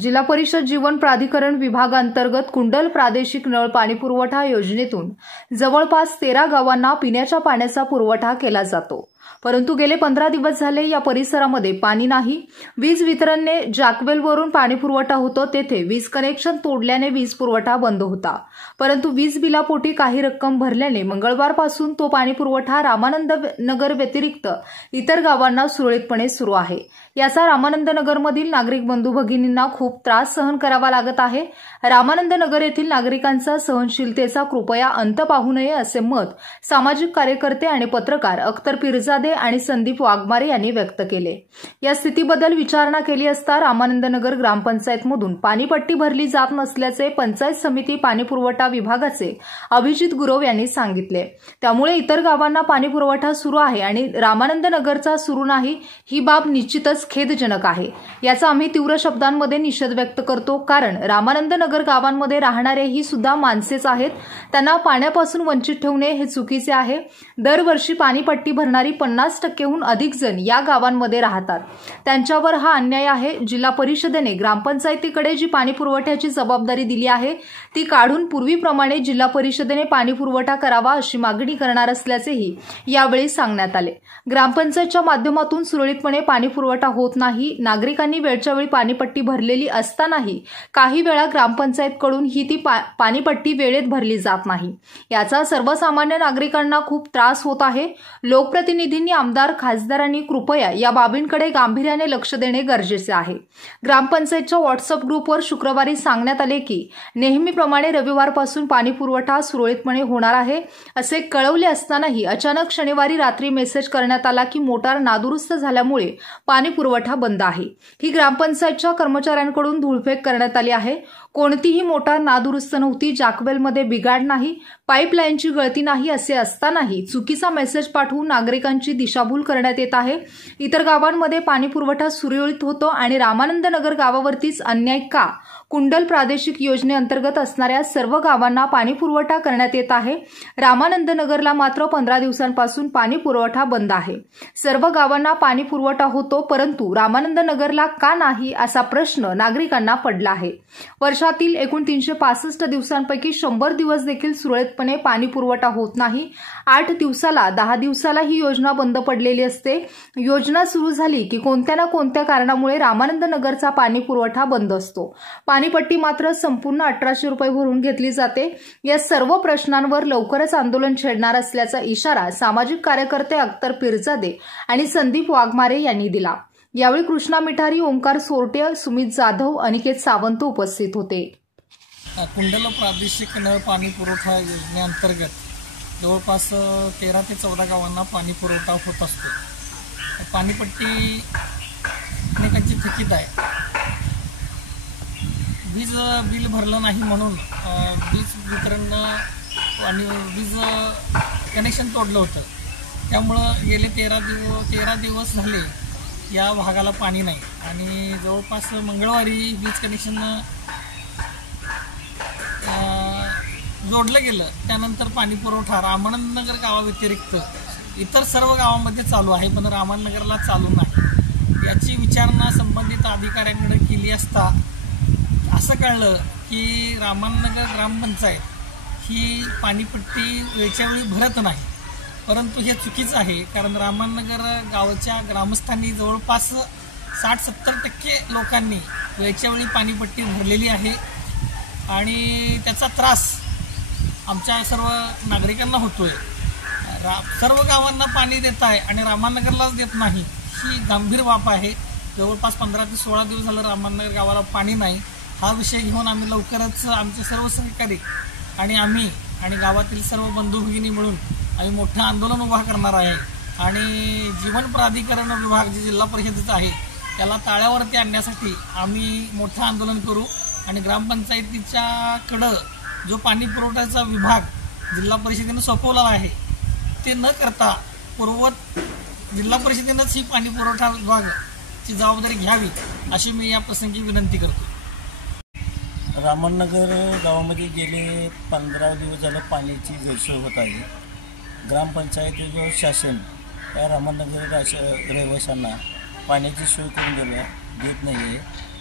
जिल्हा परिषद जीवन प्राधिकरण विभागांतर्गत कुंडल प्रादेशिक नळ पाणी पुरवठा योजनेतून जवळपास 13 गावांना पिण्याच्या पाण्याचा पुरवठा केला जातो। परंतु गेले 15 दिवस झाले या परिसरामध्ये पाणी नाही। वीज वितरणने जाकवेलवरून पाणी पुरवठा होतो, तेथे वीज कनेक्शन तोडल्याने वीज पुरवठा बंद होता। परंतु वीज बिलापोटी काही रक्कम भरल्याने मंगळवारपासून तो पाणी पुरवठा रामानंद नगर व्यतिरिक्त इतर गावांना सुरळीतपणे सुरू आहे। याचा रामानंद नगरमधील नागरिक बंधू भगिनींना खूप त्रास सहन करावा लागत आहे। रामानंद नगर येथील नागरिकांचा सहनशीलतेचा कृपया अंत पाहू नये असे मत सामाजिक कार्यकर्ते आणि पत्रकार अख्तर पिरजादे आणि संदीप वाघमारे यांनी व्यक्त केले। या स्थितीबद्दल विचारणा केली असता रामानंद नगर ग्रामपंचायतमधून पाणीपट्टी भरली जात नसल्याचे पंचायत समिती पाणी पुरवठा विभागाचे अभिजित गुरव यांनी सांगितले। त्यामुळे इतर गावांना पाणी पुरवठा सुरू आहे आणि रामानंद नगरचा सुरू नाही, ही बाब निश्चितच खेदजनक आहे। याचा आम्ही तीव्र शब्दांमध्ये निषेध व्यक्त करतो, कारण रामानंद नगर गावांमध्ये राहणारे ही सुद्धा माणसेच आहेत। त्यांना पाण्यापासून वंचित ठेवणे हे चुकीचे आहे। दरवर्षी पाणीपट्टी भरणारी 50% अधिक जण या गावांमध्ये राहतात, त्यांच्यावर हा अन्याय आहे। जिल्हा परिषदेने ग्रामपंचायतीकडे जी पाणी पुरवठ्याची जबाबदारी दिली आहे ती काढून पूर्वीप्रमाणे जिल्हा परिषदेने पाणी पुरवठा करावा अशी मागणी करणार असल्याचेही यावेळी सांगण्यात आले। ग्रामपंचायतच्या माध्यमातून सुरळीतपणे पाणी पुरवठा होत नाही। नागरिकांनी वेळच्या वेळी पाणीपट्टी भरलेली असतानाही काही वेळा ग्रामपंचायतकडून ही ती पाणीपट्टी वेळेत भरली जात नाही। याचा सर्वसामान्य नागरिकांना खूप त्रास होत आहे। लोकप्रतिनिधींनी, आमदार, खासदारांनी कृपया या बाबींकडे गांभीर्याने लक्ष देणे गरजेचे आहे। ग्रामपंचायतच्या व्हॉट्सअप ग्रुपवर शुक्रवारी सांगण्यात आले की नेहमीप्रमाणे रविवारपासून पाणी पुरवठा सुरळीतपणे होणार आहे असे कळवले असतानाही अचानक शनिवारी रात्री मेसेज करण्यात आला की मोटार नादुरुस्त झाल्यामुळे पाणी पुरवठा बंद आहे। ही ग्रामपंचायतच्या कर्मचाऱ्यांकडून धूळफेक करण्यात आली आहे। कोणतीही मोटार नादुरुस्त नव्हती, जाकवेलमध्ये बिघाड नाही, पाईपलाईनची गळती नाही असे असतानाही चुकीचा मेसेज पाठवून नागरिकांची दिशाभूल करण्यात येत आहे। इतर गावांमध्ये पाणी पुरवठा सुरळीत होतो आणि रामानंद नगर गावावरतीच अन्याय का? कुंडल प्रादेशिक योजनेअंतर्गत असणाऱ्या सर्व गावांना पाणी पुरवठा करण्यात येत आहे। रामानंद नगरला मात्र 15 दिवसांपासून पाणी पुरवठा बंद आहे। सर्व गावांना पाणी पुरवठा होतो, परंतु रामानंद नगरला का नाही असा प्रश्न नागरिकांना पडला आहे। वर्षातील एकूण 365 दिवसांपैकी 100 दिवस देखील सुरळीतपणे पाणी पुरवठा होत नाही। 8 दिवसाला 10 दिवसाला ही योजना बंद पडलेली असते। योजना सुरू झाली की कोणत्या ना कोणत्या कारणामुळे रामानंद नगरचा पाणी पुरवठा बंद असतो। पाणीपट्टी मात्र संपूर्ण 1800 रुपये भरून घेतली जाते। या सर्व प्रश्नांवर लवकरच आंदोलन छेडणार असल्याचा इशारा सामाजिक कार्यकर्ते अख्तर पिरजादे आणि संदीप वाघमारे यांनी दिला। यावेळी कृष्णा मिठारी, ओंकार सोरटे, सुमित जाधव, अनिकेत सावंत उपस्थित होते। कुंडल प्रादेशिक नळ पाणी पुरवठा योजनेअंतर्गत जवळपास 13 ते 14 गावांना पाणी पुरवठा होत असतो। पाणीपट्टी अनेकांची थकीत आहे। वीज बिल भरलं नाही म्हणून वीज वितरण आणि वीज कनेक्शन तोडलं होतं। त्यामुळं गेले 13 दिवस झाले या भागाला पाणी नाही आणि जवळपास मंगळवारी वीज कनेक्शन जोडलं गेलं। त्यानंतर पाणी पुरवठा रामानंद नगर गावाव्यतिरिक्त इतर सर्व गावांमध्ये चालू आहे, पण रामानंद नगरला चालू नाही। याची विचारणा संबंधित अधिकाऱ्यांकडे केली असता असं कळलं की रामानंद नगर ग्रामपंचायत ही पाणीपट्टी वेळच्या वेळी भरत नाही, परंतु हे चुकीचं आहे। कारण रामानंद नगर गावाच्या ग्रामस्थांनी जवळपास 60-70% लोकांनी वेळच्या वेळी पाणीपट्टी भरलेली आहे आणि त्याचा त्रास आमच्या सर्व नागरिकांना होतोय। सर्व गावांना पाणी देत आहे आणि रामानंद नगरलाच देत नाही, ही गंभीर बाब आहे। जवळपास 15 ते 16 दिवस झालं रामानंद नगर गावाला पाणी नाही। हा विषय घेऊन आम्ही लवकरच आमचे सर्व सहकारी आणि आम्ही आणि गावातील सर्व बंधू भगिनी मिळून आम्ही मोठं आंदोलन उभा करणार आहे आणि जीवन प्राधिकरण विभाग जे जिल्हा परिषदेचा आहे त्याला ताळ्यावरती आणण्यासाठी आम्ही मोठं आंदोलन करू आणि ग्रामपंचायतीच्याकडं जो पाणी पुरवठ्याचा विभाग जिल्हा परिषदेनं सोपवलेला आहे ते न करता पूर्ववत जिल्हा परिषदेनंच ही पाणी पुरवठा विभागाची जबाबदारी घ्यावी अशी मी या प्रसंगी विनंती करतो। रामानंद नगर गावामध्ये गेले 15 दिवस झालं पाण्याची गैरसोय होत आहे। ग्रामपंचायतीचं शासन या रामानंद नगर रहिवाशांना पाण्याची सोय करून देत नाही आहे।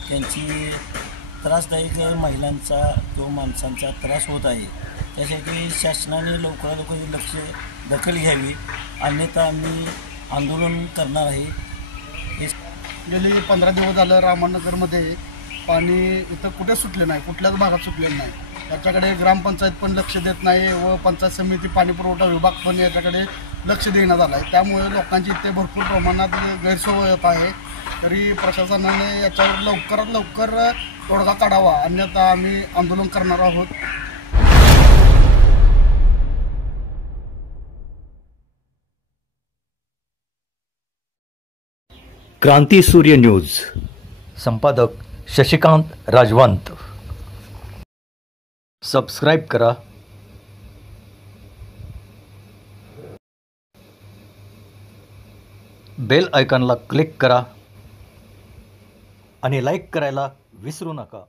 त्यांची त्रासदायक महिलांचा किंवा माणसांचा त्रास होत आहे. त्यासाठी शासनाने लवकरात लवकर दखल घ्यावी, अन्यथा आम्ही आंदोलन करणार आहे. गेली 15 दिवस झालं रामनगरमध्ये पाणी इथं कुठे सुटले नाही, कुठल्याच भागात सुटलेलं नाही. याच्याकडे ग्रामपंचायत पण लक्ष देत नाही व पंचायत समिती पाणी पुरवठा विभाग पण याच्याकडे लक्ष देण्यात आलं आहे. त्यामुळे लोकांची इथे भरपूर प्रमाणात गैरसोय होत आहे. तरी प्रशासनाने याच्यावर लवकरात लवकर तोडगा काढावा, अन्यथा आम्ही आंदोलन करणार आहोत. क्रांती सूर्य न्यूज, संपादक शशिकांत राजवंत. सबस्क्राईब करा, बेल आयकॉनला क्लिक करा आणि लाईक करायला विसरू नका.